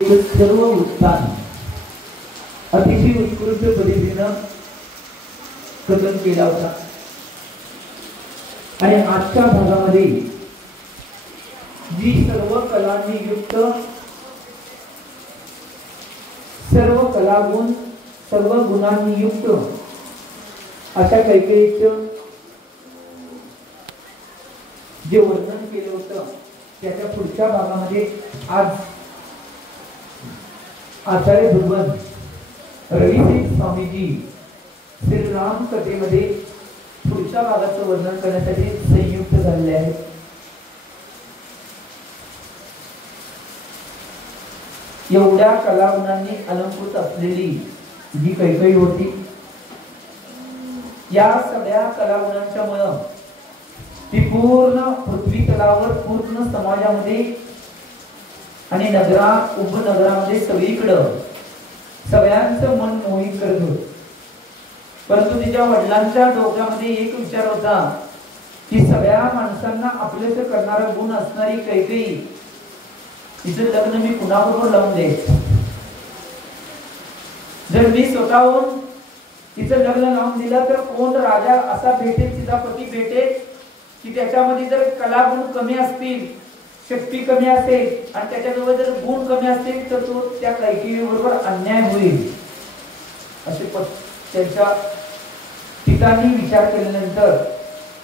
सर्व उत्थान अतिशय उत्कृष्ट पद्धतीनं कथन केला होता। आणि आजच्या भागामध्ये जी सर्व कलांनी युक्त, सर्व कलागुण, सर्व गुणांनी युक्त अशा कैकेयीचं जे वर्णन केलं होतं त्याच्या पुढच्या भागामध्ये आज आचार्य भगवान रविसिंग स्वामीजी श्रीराम कथेमध्ये पुढच्या भागाचं वर्णन करण्यासाठी संयुक्त झालेले आहेत। एवढ्या कलागुणांनी अलंकृत असलेली जी कैकेयी होती, या सगळ्या कलागुणांच्या मुळे ती पूर्ण पृथ्वी तलावर, पूर्ण समाजामध्ये आणि उपनगरामध्ये सगळीकडं सगळ्यांचं मन मोहित करत होत। परंतु तिच्या वडिलांच्या डोक्यामध्ये एक विचार होता की सगळ्या माणसांना आपलेच करणारा गुण असणारी कैकेयी, तिचं लग्न मी कुणाबरोबर लावून द्यायचं? जर मी स्वतःहून तिचं लग्न लावून दिलं तर कोण राजा असा भेटेल, तिचा पती भेटेल की त्याच्यामध्ये जर कलागुण कमी असतील, शक्ती कमी असेल आणि त्याच्याजवळ जर गुण कमी असतील तर तो त्या कैकेयी बरोबर अन्याय होईल। असे त्यांच्या पितांनी विचार केल्यानंतर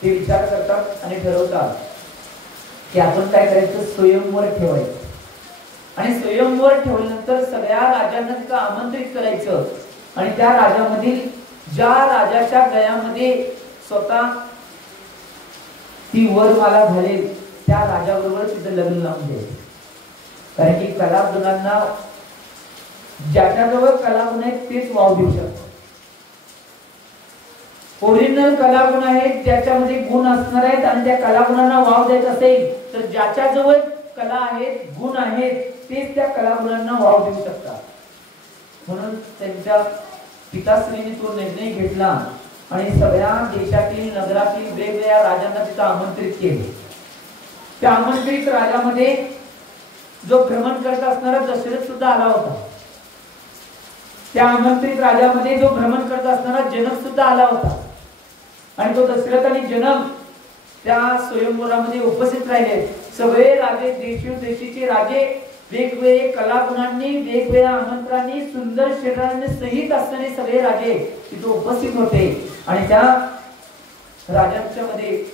ते विचार करतात आणि ठरवतात की आपण काय करायचं, स्वयंवर ठेवायचं। आणि स्वयंवर ठेवल्यानंतर सगळ्या राजांना तिथं आमंत्रित करायचं आणि त्या राजामधील ज्या राजाच्या गळ्यामध्ये स्वतः ती वरमाला घालेल त्या राजाबरोबर तिचं लग्न लावून द्यायचं। कारण की कलागुणांना, ज्याच्याजवळ कलागुण आहेत तेच वाव देऊ शकतात। ओरिजिनल कलागुण आहेत, ज्याच्यामध्ये गुण असणार आहेत आणि त्या कलागुणांना वाव देत असेल तर ज्याच्याजवळ कला आहेत, गुण आहेत तेच त्या कलागुणांना वाव देऊ शकतात। म्हणून त्यांच्या पिताश्रींनी तो निर्णय घेतला आणि सगळ्या देशातील, नगरातील वेगवेगळ्या राजांना तिथं आमंत्रित केले। त्या आमंत्रित राजामध्ये जो भ्रमण करत असणारा दशरथ सुद्धा आला होता। त्या आमंत्रित राजामध्ये जो भ्रमण करत असणारा जनक सुद्धा आला होता। आणि तो दशरथ आणि जनक त्या स्वयंवरामध्ये उपस्थित राहिले। सगळे राजे, देशोदेशीचे राजे वेगवेगळे कलागुणांनी, वेगवेगळ्या आमंत्रणांनी, सुंदर शरीराने सहित असणारे सगळे राजे तिथे उपस्थित होते। आणि त्या राजांच्या मध्ये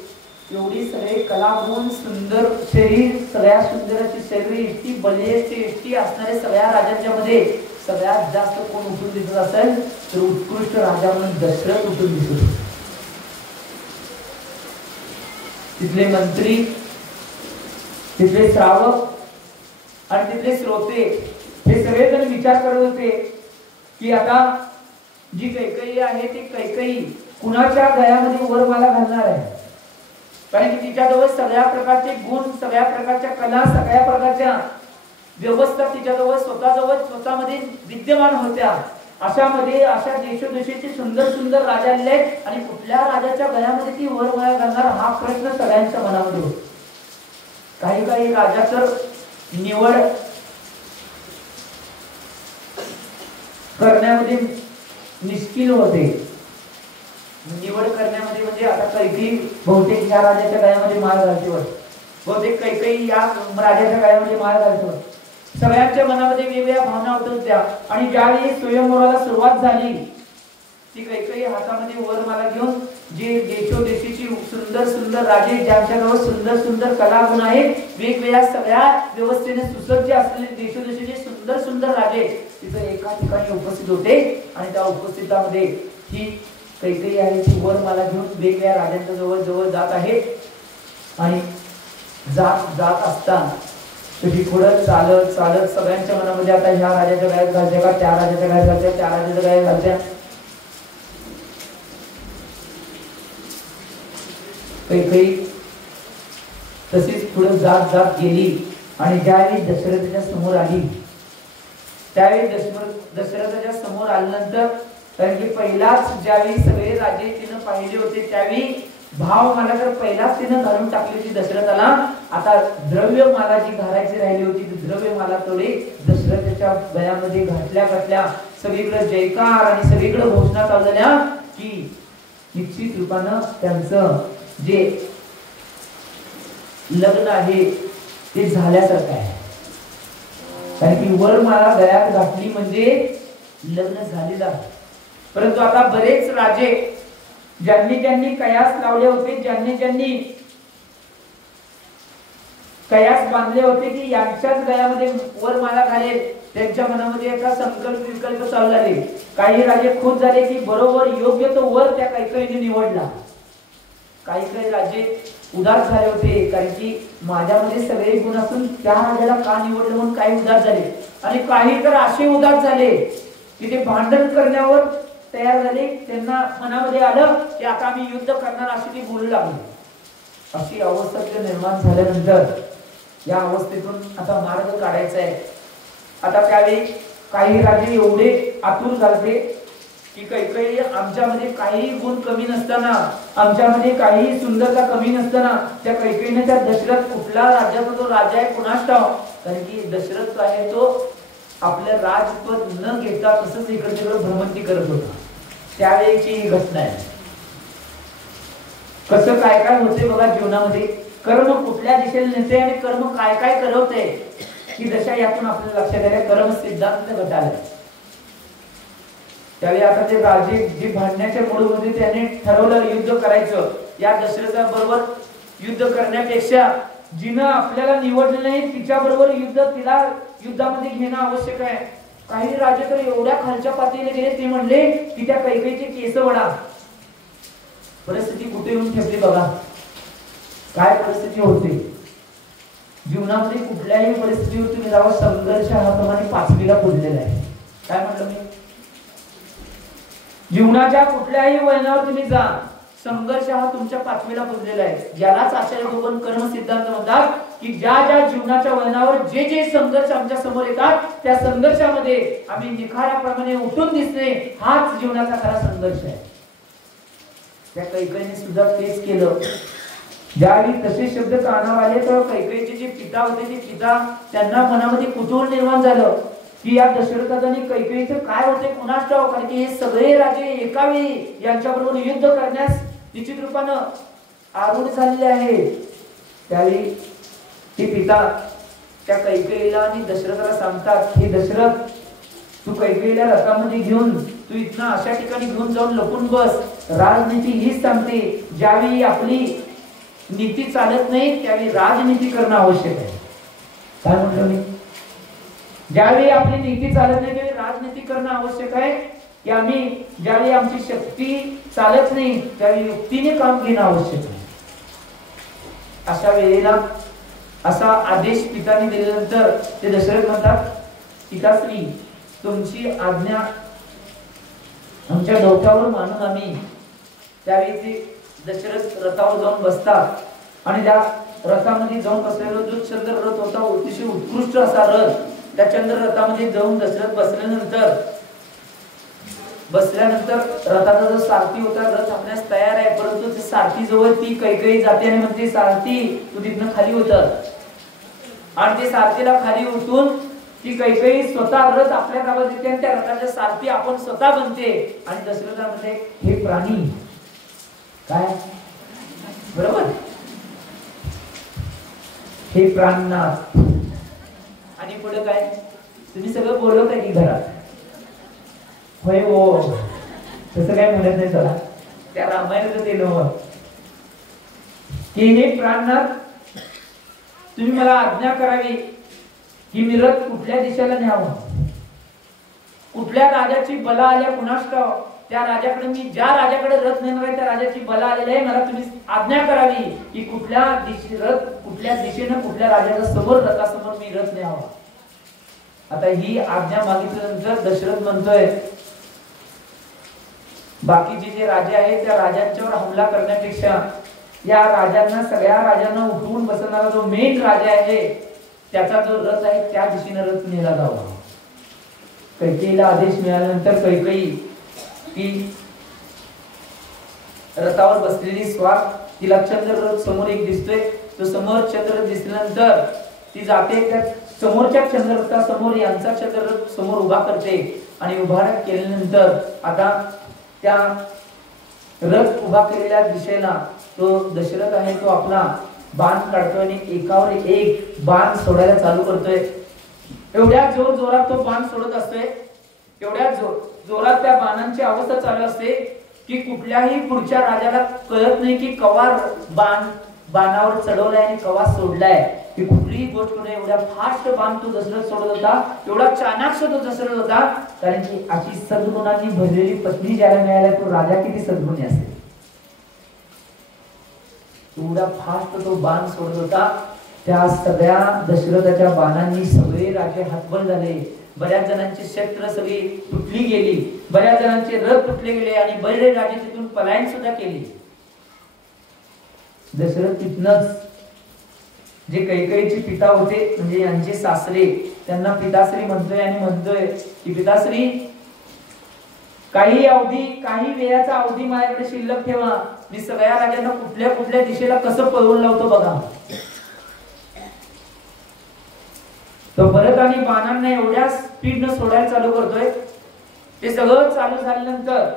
एवढी सगळे कलागुण, सुंदर शरीर, सगळ्या सुंदराची शरीर, इतकी बलिष्ठ, इतकी असणारे सगळ्या राजांच्या मध्ये सगळ्यात जास्त कोण उठून दिसत असेल तर उत्कृष्ट राजा म्हणून दशरथ उठून दिसत। तिथले मंत्री, तिथले श्रावक आणि तिथले श्रोते हे सगळेजण विचार करत होते की आता जी कैकेयी आहे ती कैकेयी कुणाच्या गळ्यामध्ये वरमाला घालणार आहे? कारण की तिच्याजवळ सगळ्या प्रकारचे गुण, सगळ्या प्रकारच्या कला, सगळ्या प्रकारच्या व्यवस्था तिच्याजवळ स्वतःमध्ये विद्यमान होत्या। अशामध्ये अशा देशोदेशीचे सुंदर सुंदर राजा आले आणि कुठल्या राजाच्या गळ्यामध्ये ती वरमाला घालणार हा प्रश्न सगळ्यांच्या मनामध्ये होता। काही काही राजा तर निवड करण्यामध्ये निष्किल होते। निवड करण्यामध्ये म्हणजे आता कैकेयी बहुतेक या राजाच्या गळ्यामध्ये माळ घालते वाटतं, बहुतेक कैकेयी या राजाच्या गळ्यामध्ये माळ घालते वाटतं। सगळ्यांच्या मनामध्ये वेगवेगळ्या भावना होत्या। आणि ज्यावेळी स्वयंवराला सुरुवात झाली, ती कैकेयी हातामध्ये वरमाला घेऊन जे देशोदेशीची सुंदर सुंदर राजे, ज्यांच्याजवळ सुंदर सुंदर कलागुण आहेत, वेगवेगळ्या सगळ्या व्यवस्थेने सुसज्ज असलेले देशोदेशीचे सुंदर सुंदर राजे तिथे एका ठिकाणी उपस्थित होते। आणि त्या उपस्थितामध्ये ही कैकेयी आहे ती वरमाला घेऊन वेगवेगळ्या राजांच्या जवळ जवळ जात आहे। आणि जात असताना तशी पुढे चालत चालत सगळ्यांच्या मनामध्ये आता ह्या राजाच्या गळ्यात घालत्या का, त्या राजाच्या गळ्यात घालत्या, त्या राजाच्या गळ्यात घालत्या, कैकेयी तशीच पुढे जात जात गेली। आणि ज्यावेळी दशरथाच्या समोर आली, त्यावेळी दशरथाच्या समोर आल्यानंतर, कारण की पहिलाच ज्यावेळी सगळे राजे तिने पाहिले होते त्यावेळी भाव मला तर पहिलाच तिनं घालून टाकली होती दशरथाला, आता द्रव्य मला जी घालायची राहिली होती ती द्रव्य मला थोडी दशरथाच्या गळ्यामध्ये घातल्या. सगळीकडे जयकार आणि सगळीकडे घोषणा चालू झाल्या की निश्चित रूपानं त्यांचं जे लग्न आहे ते झाल्यासारखं आहे. कारण की वर मला गळ्यात घातली म्हणजे लग्न झालेलं आहे. परंतु आता बरेच राजे ज्यांनी कयास लावले होते, ज्यांनी कयास बांधले होते की यांच्याच गळ्यामध्ये वर माला घालेल, त्यांच्या मनामध्ये एका विकल्प चालू झाले. काही राजे खुश झाले की बरोबर योग्य तो वर त्या कैकेयीने निवडला. काही राजे उदास झाले होते, कारण की माझ्यामध्ये सगळे गुण असून त्या राजाला का निवडलं म्हणून काही उदास झाले. आणि काही तर असे उदास झाले की ते भांडण करण्यावर तयार झाले. त्यांना मनामध्ये आलं की आता आम्ही युद्ध करणार अशी ती बोलू लागली. अशी अवस्था निर्माण झाल्यानंतर या अवस्थेतून आता मार्ग काढायचा आहे. आता त्यावेळी काही राजे एवढे आतुर झाले की कैकेयी आमच्यामध्ये काही गुण कमी नसताना, आमच्यामध्ये काही सुंदरता कमी नसताना त्या कैकेयीने त्या दशरथ कुठला राज्याचा तो राजा आहे कुणास ठाव, कारण की दशरथ आहे तो आपलं राजपद न घेता तसंच इकडे तिकडे भ्रमंती करत होता. त्यावेळीची ही घटना आहे. कसं काय काय होते बघा जीवनामध्ये, कर्म कुठल्या दिशेने नेते आणि कर्म काय काय करवते ही दशा यातून आपल्याला लक्षात आल्या. कर्म सिद्धांत घटाला त्यावेळी आता ते राजे जे भांडण्याच्या मूडमध्ये त्याने ठरवलं युद्ध करायचं. या दशरथा बरोबर युद्ध करण्यापेक्षा जिनं आपल्याला निवडलं नाही तिच्या बरोबर तिला युद्धामध्ये घेणं आवश्यक आहे. काही राजे तर एवढ्या खालच्या पातळीला गेले, ते म्हणले की त्या कैकेयीचे केस वडा. परिस्थिती कुठे येऊन ठेवली बघा, काय परिस्थिती होते जीवनामध्ये. कुठल्याही परिस्थितीवर तुम्ही जावा, संघर्ष हा तुम्हाला 5वीला पुजलेला आहे. काय म्हटलं मी, जीवनाच्या कुठल्याही वळणावर तुम्ही जा, संघर्ष हा तुमच्या 5वीला पुजलेला आहे. ज्यालाच आचार्य भगवान कर्म सिद्धांत म्हणतात की ज्या ज्या जीवनाच्या वळणावर जे जे संघर्ष आमच्या समोर येतात त्या संघर्षामध्ये आम्ही निखाऱ्याप्रमाणे उठून दिसणे हाच जीवनाचा खरा संघर्ष आहे. त्या कैकेयीने सुद्धा तेच केलं. ज्यावेळी तसे शब्द कानावर आले तर कैकेयीचे जे पिता होते ते पिता त्यांना मनामध्ये कुतूहल निर्माण झालं की या दशरथाचं आणि कैकेयीचं काय होते कुणास ठाऊक, कारण की हे सगळे राजे एका वेळी यांच्याबरोबर युद्ध करण्यास निश्चित रूपानं आरूढ झालेले आहेत. त्यावेळी ते पिता त्या कैकेयीला आणि दशरथाला सांगतात, हे दशरथ तू कैकेयीला रथामध्ये घेऊन तू इथनं अशा ठिकाणी घेऊन जाऊन लपून बस. राजनीती हीच सांगते ज्यावेळी आपली नीती चालत नाही त्यावेळी राजनीती करणं आवश्यक आहे. काय म्हटलं मी, ज्यावेळी आपली नीती चालत नाही त्यावेळी राजनीती करणं आवश्यक आहे. की आम्ही ज्यावेळी आमची शक्ती चालत नाही त्यावेळी युक्तीने काम घेणं आवश्यक आहे. अशा वेळेला असा आदेश पिताने दिल्यानंतर ते दशरथ म्हणतात, पिताश्री तुमची आज्ञा आमच्या डोक्यावर मानून आम्ही. त्यावेळी ते दशरथ रथावर जाऊन बसतात आणि त्या रथामध्ये जाऊन बसलेला जो चंद्र रथ होता अतिशय उत्कृष्ट असा रथ, त्या चंद्र रथामध्ये जाऊन दशरथ बसल्यानंतर रथाचा जो सारथी होता रथ आपल्यास तयार आहे, परंतु त्या सारथी जवळ ती कैकेयी जाते आणि म्हणते, सारथी तू तिथनं खाली उतर. आणि ते सारथीला खाली उतरून ती कैकेयी स्वतः रथ आपल्या ताब्यात देते आणि त्या रथाच्या सारथी आपण स्वतः बनते. आणि दशरथा म्हणते, हे प्राणी काय बरोबर, हे प्राणनाथ. आणि पुढे काय, तुम्ही सगळं बोलवताय की घरात, होय हो तसं काय म्हणत नाही. चला त्या रामायणाचं ते नव की हे प्राणनाथ तुम्ही मला आज्ञा करावी की मी रथ कुठल्या दिशेला न्यावं. कुठल्या राजाची बला आल्या कुणास ठाव, त्या राजाकडे मी ज्या राजाकडे रथ नेणार आहे त्या राजाची बला आलेली आहे, मला तुम्ही आज्ञा करावी की कुठल्या दिशेनं कुठल्या राजाच्या समोर रथासमोर मी रथ न्यावा. आता ही आज्ञा मागितल्यानंतर दशरथ म्हणतोय, बाकीचे जे राजे आहेत त्या राजांच्यावर हमला करण्यापेक्षा या राजांना सगळ्या राजांना उठवून बसवणारा जो मेन राजा आहे त्याचा जो रथ आहे त्या दिशेने रथ नेला जावा. कैकेयीला आदेश मिळाल्यानंतर कैकेयी ती रथावर बसलेली स्वार तिला चंद्ररथ समोर एक दिसतोय, तो समोर चंद्ररथ दिसल्यानंतर ती जाते त्या समोरच्या चंद्ररथा समोर यांचा चंद्ररथ समोर उभा करते आणि उभा केल्यानंतर आता त्या रथ उभा केलेल्या दिशेला तो दशरथ आहे तो आपला बाण काढतोय आणि एकावर एक बाण सोडायला चालू करतोय। एवढ्या जोरात तो बाण सोडत असतोय, एवढ्या जोरात त्या बाणांची अवस्था चालू असते की कुठल्याही पुढच्या राजाला कळत नाही की कवा बाणावर चढवलाय आणि कवा सोडलाय। की कुठलीही गोष्ट नाही, एवढ्या फास्ट बाण तो दशरथ सोडत होता, एवढा चाणाक्ष तो दशरथ होता, कारण की अशी सद्गुणांनी भरलेली पत्नी ज्याला मिळाल्या तो राजा किती सद्गुणी असेल। एवढा फास्ट तो बाण सोडत होता, त्या सगळ्या दशरथाच्या बाणांनी सगळे राजे हतबल झाले। बऱ्याच जणांची शस्त्र सगळी तुटली गेली, बऱ्याच जणांचे रथ तुटले गेले आणि बरेच राजे तिथून पलायन सुद्धा केले। दशरथ तिथनच जे कैकेयीचे पिता होते म्हणजे यांचे सासरे, त्यांना पिताश्री म्हणतोय आणि म्हणतोय की पिताश्री काही अवधी, काही वेळाचा अवधी माझ्याकडे शिल्लक ठेवा, मी सगळ्या राजांना कुठल्या कुठल्या दिशेला कसं पळवून लावतो बघा। तो भरत आणि बाणांना एवढ्या स्पीडनं सोडायला चालू करतोय, ते सगळं चालू झाल्यानंतर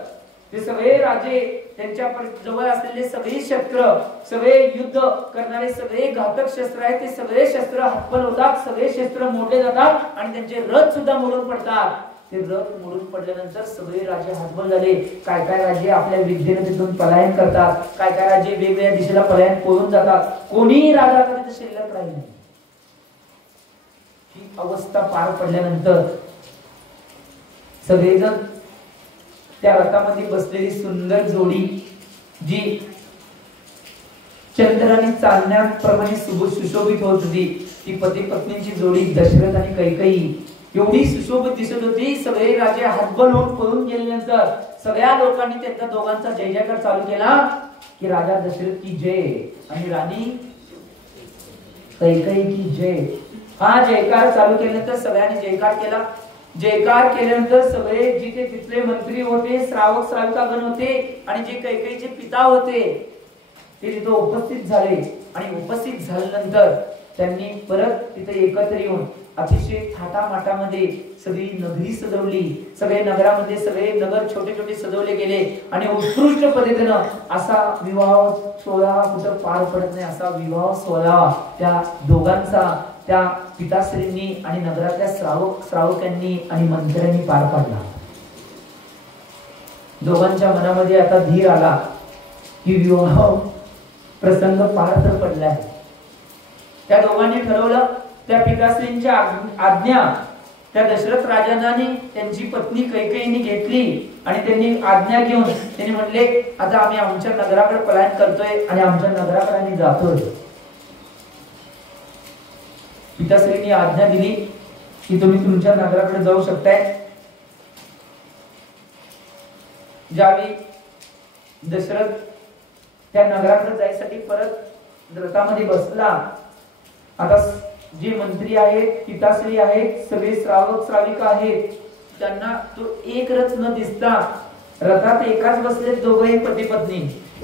ते सगळे राजे त्यांच्या जवळ असलेले सगळे शस्त्र, सगळे युद्ध करणारे सगळे घातक शस्त्र आहेत, ते सगळे शस्त्र हतबल होतात, सगळे शस्त्र मोडले जातात आणि त्यांचे रथ सुद्धा मोडून पडतात। ते रथ मोडून पडल्यानंतर सगळे राजे हतबल झाले। काय काय राजे आपल्या विद्येने तिथून पलायन करतात, काय काय राजे वेगवेगळ्या दिशेला पलायन करून जातात, कोणीही राजा तिथे शिल्लक राहील नाही। ही अवस्था पार पडल्यानंतर सगळेजण त्या रथामध्ये बसलेली सुंदर जोडी जी चंद्राने चालण्याप्रमाणे सुशोभित होत होती, ती पती पत्नीची जोडी दशरथ आणि कैकेयी एवढी सुशोभित दिसत होती। सगळे राजे हतबल होऊन पळून गेल्यानंतर सगळ्या लोकांनी त्यांच्या दोघांचा जय जयकार चालू केला की राजा दशरथ की जय आणि राणी कैकेयी की जय। हा जयकार चालू केल्यानंतर सगळ्यांनी जयकार केला। जयकार केल्यानंतर सगळे जिथे तिथले मंत्री होते, श्रावक श्राविकागण होते आणि जे कैकेयीचे पिता होते ते तिथे उपस्थित झाले आणि उपस्थित झाल्यानंतर त्यांनी परत तिथे एकत्र येऊन अतिशय थाटामाटामध्ये सगळी नगरी सजवली। सगळे नगरामध्ये सगळे नगर छोटे छोटे सजवले गेले आणि उत्कृष्ट पद्धतीने असा विवाह सोहळा कुठं पार पडत नाही, असा विवाह सोहळा त्या दोघांचा त्या पिताश्रींनी आणि नगरातल्या श्रावकांनी आणि मंत्र्यांनी पार पाडला। दोघांच्या मनामध्ये आता धीर आला की विवाह प्रसंग पार तर पडलाय। त्या दोघांनी ठरवलं, त्या पिताश्रींच्या आज्ञा त्या दशरथ राजांनी त्यांची पत्नी कैकेयीने घेतली आणि त्यांनी आज्ञा घेऊन त्यांनी म्हणले आता आम्ही आमच्या नगराकडे पलायन करतोय आणि आमच्या नगराकडे आम्ही जातोय। पिताश्रींनी आज्ञा दिली की तुम्ही तुमच्या नगराकडे जाऊ शकताय। ज्यावेळी दशरथ त्या नगराकडे जायसाठी परत रथामध्ये बसला, आता जे मंत्री आहेत, पिताश्री आहेत, सगळे श्रावक श्राविका आहेत, त्यांना तो एक रथ न दिसता रथात एकाच बसले दोघेही पती पत्नी,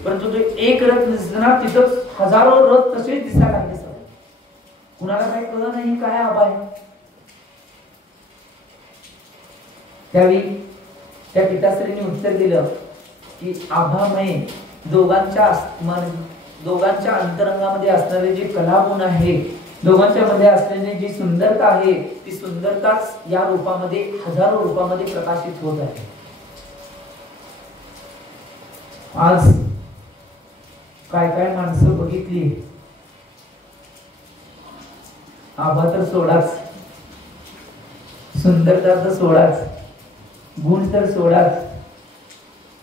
परंतु तो एक रथ दिसताना तिथं हजारो रथ तसेच दिसायला लागले। कुणाला काही कळलं नाही काय आबा आहे। त्यावेळी त्या पिताश्रींनी उत्तर दिलं की आभामय दोघांच्या अंतरंगामध्ये असणारे जे कलागुण आहे, दोघांच्या मध्ये असलेली जी सुंदरता आहे, ती सुंदरताच या रूपामध्ये हजारो रूपामध्ये प्रकाशित होत आहे। आज काय काय माणसं बघितली, आभा तर सोडाच, सुंदरता तर सोडाच, गुण तर सोडाच,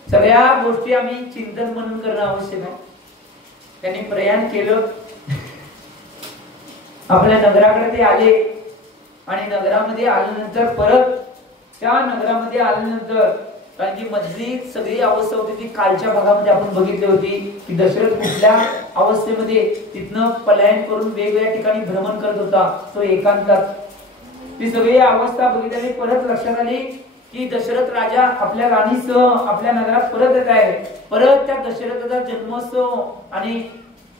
सगळ्या गोष्टी आम्ही चिंतन म्हणून करणं आवश्यक आहे। त्यांनी प्रयाण केलं, आपल्या नगराकडे ते आले आणि नगरामध्ये आल्यानंतर परत त्या नगरामध्ये आल्यानंतर कारण की मधली सगळी अवस्था होती ती कालच्या भागामध्ये आपण बघितली होती की दशरथ कुठल्या अवस्थेमध्ये तिथनं पलायन करून वेगवेगळ्या ठिकाणी भ्रमण करत होता, तो एकांतात। ती सगळी अवस्था बघितल्याने परत लक्षात आली की दशरथ राजा आपल्या राणीसह आपल्या नगरात परत येत आहे. परत त्या दशरथाचा जन्मोत्सव आणि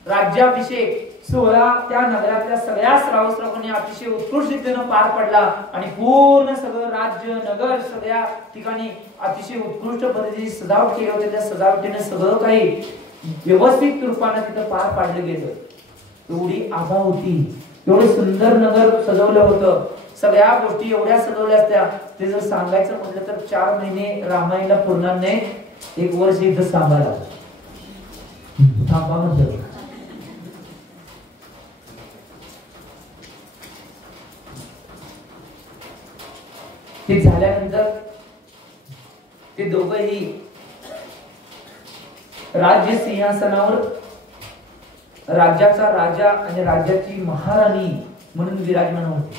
राज्याभिषेक सोहळा त्या नगरातल्या सगळ्या श्रावकांनी अतिशय उत्कृष्ट रीतीने पार पडला आणि पूर्ण सगळं राज्य नगर सगळ्या ठिकाणी अतिशय उत्कृष्ट पद्धतीने सजावट केली होती. त्या सजावटीने सगळं काही व्यवस्थित रूपाने तिथं पार पाडलं गेलं. एवढी आभा होती, एवढं सुंदर नगर सजवलं होतं. सगळ्या गोष्टी एवढ्या सजवल्या असत्या ते जर सांगायचं म्हटलं तर 4 महिने रामायणला पूर्ण नाही, 1 वर्ष इथं सांभाळा थांबा म्हणतो. ते झाल्यानंतर ते दोघंही राज्य सिंहासनावर राज्याचा राजा आणि राज्याची महाराणी म्हणून विराजमान होते.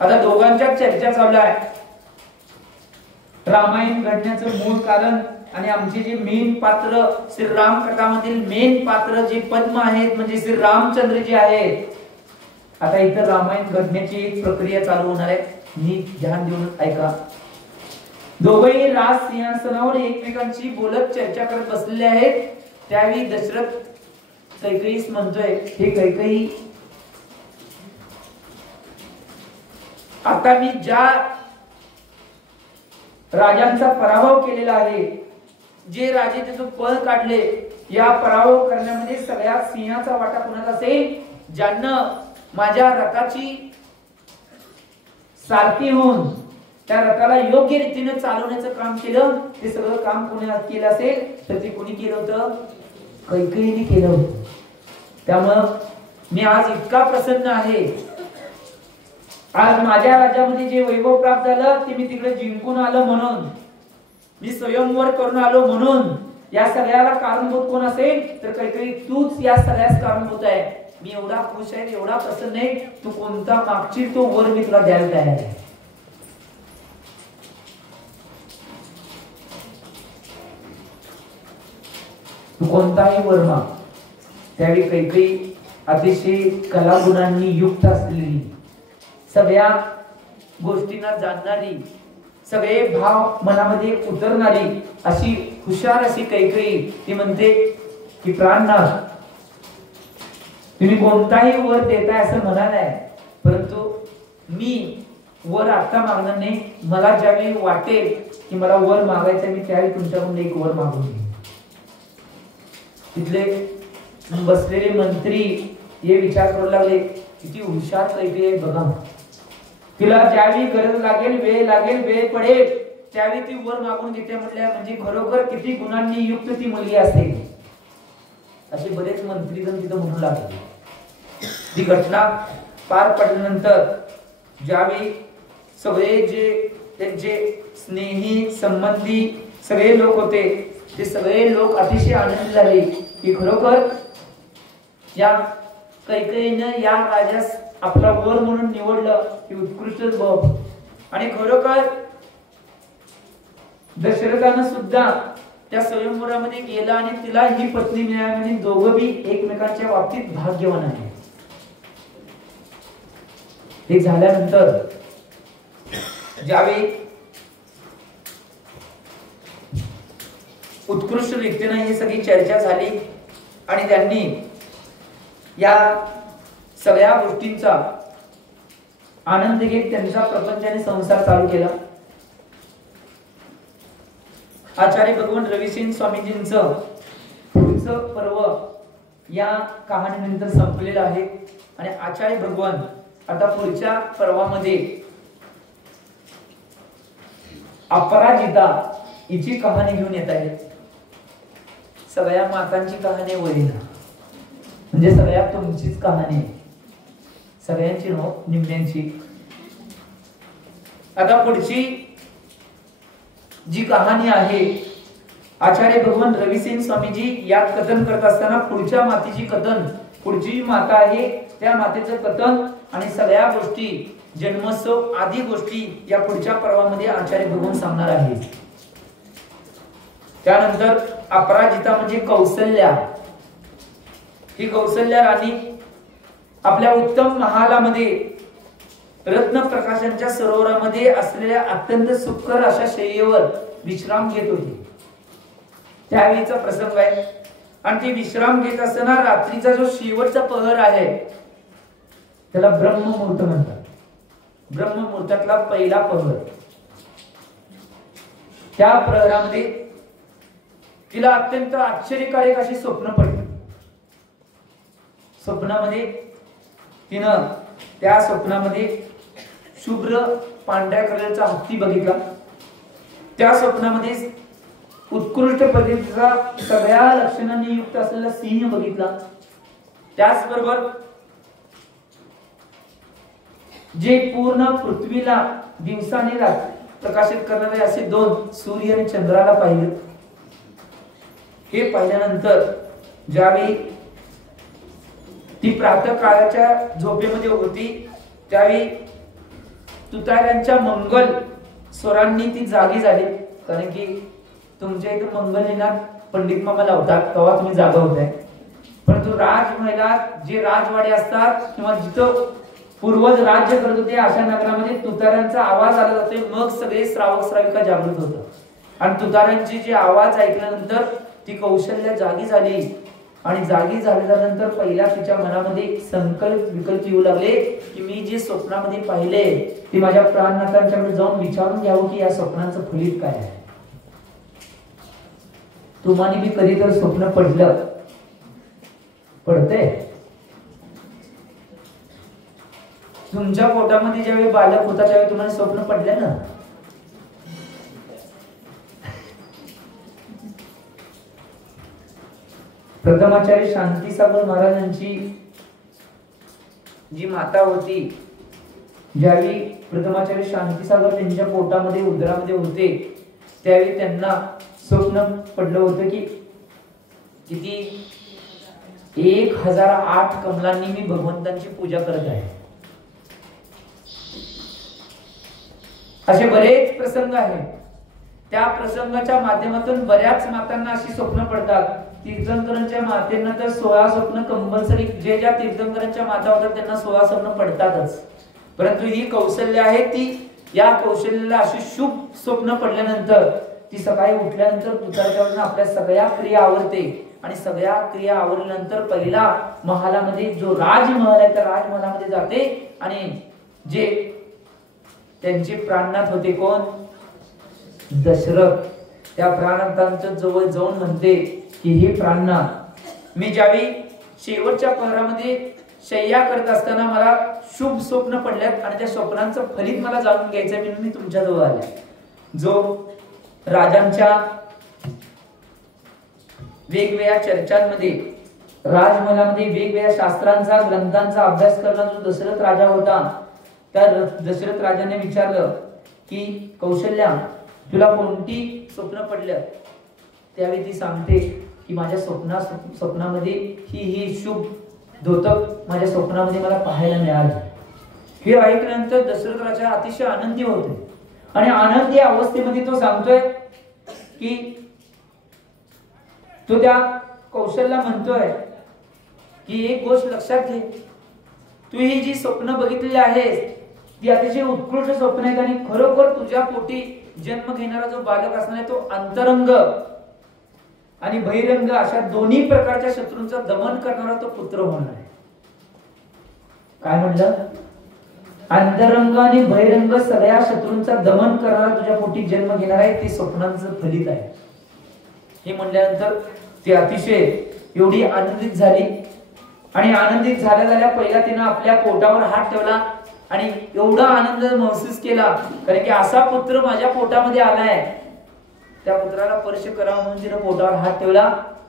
आता दोघांच्या चर्चा चालू आहे. रामायण घडण्याचं मूळ कारण आणि आमचे जे मेन पात्र श्रीराम कथामधील मेन पात्र जे पद्म आहेत म्हणजे श्री रामचंद्र जे आहेत. आता इथं रामायण घडण्याची एक प्रक्रिया चालू होणार आहे. नीट ध्यान देऊन ऐका. दोघेही राज सिंहासनावर एकमेकांशी बोलत चर्चा करत बसलेले आहेत. त्यावेळी दशरथ कैकेयीस म्हणतोय, हे कैकेयी, आता मी ज्या राजांचा पराभव केलेला आहे, जे राजे त्याचं पळ काढले, या पराभव करण्यामध्ये सगळ्यात सिंहाचा वाटा कुणाचा असेल? ज्यांना माझ्या रथाची सारथी होऊन त्या रथाला योग्य रीतीने चालवण्याचं काम केलं, ते सगळं काम कोणी केलं असेल तर ते कोणी केलं होतं? कैकेयीने केलं होतं. त्यामुळं मी आज इतका प्रसन्न आहे. आज माझ्या राज्यामध्ये जे वैभव प्राप्त झालं ते मी तिकडे जिंकून आलो म्हणून, मी स्वयंवर करून आलो म्हणून. या सगळ्याला कारणभूत कोण असेल तर कैकेयी, तूच या सगळ्यास कारणभूत आहे. मी एवढा खुश आहे, एवढा प्रसन्न आहे, तू कोणता मागची तो वर मी तुला द्यायला तयार आहे. तू कोणताही वर माग. त्यावेळी कैकेयी अतिशय कलागुणांनी युक्त असलेली, सगळ्या गोष्टींना जाणणारी, सगळे भाव मनामध्ये उतरणारी अशी हुशार अशी कैकेयी ती म्हणते की प्राणनाथ, तुम्ही कोणताही वर देताय असं म्हणा नाही, परंतु मी वर आता मागणार नाही. मला ज्यावेळी वाटेल की मला वर मागायचं मी त्यावेळी तुमच्याकडून एक वर मागून घेईन. तिथले बसलेले मंत्री हे विचार करू लागले, किती हुशार कैकेयी आहे बघा. तिला ज्यावेळी गरज लागेल, वेळ लागेल, वेळ पडेल त्यावेळी ती वर मागून घेते म्हटल्या, म्हणजे खरोखर किती गुणांनी युक्त ती मुलगी असेल. असे बरेच मंत्रीगण तिथं म्हणू लागले. ती घटना पार पडल्यानंतर ज्यावेळी सगळे जे त्यांचे स्नेही संबंधी सगळे लोक होते ते सगळे लोक अतिशय आनंदी झाले की खरोखर या कैकेयीने या राजास आपला वर म्हणून निवडलं की उत्कृष्ट बाब. आणि खरोखर दशरथानं सुद्धा त्या स्वयंवरामध्ये गेला आणि तिला ही पत्नी मिळाली आणि दोघं बी एकमेकांच्या बाबतीत भाग्यवान आहे. हे झाल्यानंतर ज्यावेळी उत्कृष्ट रीतीने ही सगळी चर्चा झाली आणि त्यांनी या सगळ्या गोष्टींचा आनंद घेत त्यांचा प्रपंच आणि संसार चालू केला. आचार्य भगवान रविसिंग स्वामीजींचं पुढचं पर्व या कहाणीनंतर संपलेलं आहे आणि आचार्य भगवान आता पुढच्या पर्वामध्ये अपराजिता हिची कहाणी घेऊन येत आहेत. सगळ्या मातांची कहाणी वरील म्हणजे सगळ्या तुमचीच कहाणी, सगळ्यांची निम्म्यांची. आता पुढची जी कहाणी आहे आचार्य भगवान रविसिंग स्वामीजी यात कथन करत असताना पुढच्या मातेची कथन, पुढची माता आहे त्या मातेचं कथन आणि सगळ्या गोष्टी जन्मोत्सव आदी गोष्टी या पुढच्या पर्वामध्ये आचार्य भगवान सांगणार आहेत. त्यानंतर अपराजिता म्हणजे कौसल्या. ही कौसल्या राणी आपल्या उत्तम महालामध्ये रत्न प्रकाशांच्या सरोवरामध्ये असलेल्या अत्यंत सुखकर अशा शय्येवर विश्राम घेत होते. त्यावेळीचा प्रसंग आहे. आणि ते विश्राम घेत असताना रात्रीचा जो शेवटचा पहर आहे त्याला ब्रह्ममुहूर्त म्हणतात. ब्रह्ममुहूर्तातला पहिला पहर. त्या प्रहरामध्ये तिला अत्यंत आश्चर्यकारक अशी स्वप्न पडली. स्वप्नामध्ये तिनं त्या स्वप्नामध्ये शुभ्र पांढऱ्या कलरचा हत्ती बघितला. त्या स्वप्नामध्ये उत्कृष्ट पद्धतीचा सगळ्या लक्षणांनी युक्त असलेला सिंह बघितला. त्याचबरोबर जे पूर्ण पृथ्वीला दिवसाने रात्र प्रकाशित करणारे असे 2 सूर्य आणि चंद्राला पाहिलं. हे पाहिल्यानंतर ज्यावेळी ती प्रातः काळाच्या झोपेमध्ये होती त्यावेळी तुतार्यांच्या मंगल स्वरांनी ती जागी झाली. कारण की तुमच्या इथे मंगल निनाद पंडित मामा लावतात तेव्हा तुम्ही जागा होताय. परंतु राजमहालात जे राजवाडे असतात किंवा जिथं पूर्वज राज्य करत होते अशा नगरामध्ये तुतार्यांचा आवाज आला जातोय. मग सगळे श्रावक श्राविका जागृत होतात. आणि तुतार्यांची जे आवाज ऐकल्यानंतर ती कौशल्य जागी झाली. आणि जागी झाल्यानंतर पहिला तिच्या मनामध्ये संकल्प विकल्प येऊ लागले की मी जे स्वप्नामध्ये पाहिले ते माझ्या प्राणनाथांच्याकडे जाऊन विचारून घ्यावं की या स्वप्नांचं फलित काय आहे. तुम्हाला मी कधी तर स्वप्न पडलं पडते. तुमच्या पोटामध्ये ज्यावेळी बालक होता त्यावेळी तुम्हाला स्वप्न पडले ना. प्रथमाचार्य शांतीसागर महाराजांची जी माता होती ज्यावेळी प्रथमाचार्य शांतीसागर त्यांच्या पोटामध्ये उदरामध्ये होते त्यावेळी त्यांना स्वप्न पडलं होतं की किती 1008 कमलांनी मी भगवंतांची पूजा करत आहे. असे बरेच प्रसंग आहेत. त्या प्रसंगाच्या माध्यमातून बऱ्याच मातांना अशी स्वप्न पडतात. तीर्थंकरांच्या मातेंना तर 16 स्वप्न कंपल्सरी जे ज्या तीर्थंकरांच्या माता होतात त्यांना 16 स्वप्न पडतातच. परंतु ही कौशल्य आहे ती या कौशल्याला अशी शुभ स्वप्न पडल्यानंतर ती सकाळी उठल्यानंतर तुतारच्यावरून आपल्या सगळ्या क्रिया आवरते. आणि सगळ्या क्रिया आवरल्यानंतर पहिला महालामध्ये जो राजमहल आहे त्या राजमहालामध्ये जाते. आणि जे त्यांचे प्राणनाथ होते कोण दशरथ त्या प्राणनाथांच्या जवळ जाऊन म्हणते की हे प्राणनाथ मी ज्यावेळी शेवटच्या पहरामध्ये शय्या करत असताना मला शुभ स्वप्न पडल्यात आणि त्या स्वप्नांचं फलित मला जाणून घ्यायचं म्हणून मी तुमच्या जवळ आले. जो राजांच्या वेगवेगळ्या चर्चांमध्ये राजमहालामध्ये वेगवेगळ्या शास्त्रांचा ग्रंथांचा अभ्यास करणारा जो दशरथ राजा होता त्या दशरथ राजाने विचारलं की कौशल्या तुला कोणती स्वप्न पडलं. त्यावेळी ती सांगते की माझ्या स्वप्नामध्ये ही शुभ धोतक माझ्या स्वप्नामध्ये मला पाहायला मिळालं. हे ऐकल्यानंतर दशरथ राजा अतिशय आनंदी होते. आणि आनंदी अवस्थेमध्ये तो सांगतोय की तो त्या कौशल्या म्हणतोय की एक गोष्ट लक्षात घे तू ही जी स्वप्न बघितलेली आहेस ती अतिशय उत्कृष्ट स्वप्न आहेत. आणि खरोखर तुझ्या पोटी जन्म घेणारा जो बालक असणार आहे तो अंतरंग आणि बहिरंग अशा दोन्ही प्रकारच्या शत्रूंचा दमन करणारा तो पुत्र होणार आहे. काय म्हणलं अंतरंग आणि बहिरंग सगळ्या शत्रूंचा दमन करणारा तुझ्या पोटी जन्म घेणार आहे ते स्वप्नांचं फलित आहे. हे म्हणल्यानंतर ती अतिशय एवढी आनंदित झाली. आणि आनंदित झाल्या पहिला तिनं आपल्या पोटावर हात ठेवला आणि एवढा आनंद महसूस केला कारण की असा पुत्र माझ्या पोटामध्ये आलाय. त्या पुत्राला स्पर्श करावा म्हणून तिने पोटावर हात ठेवला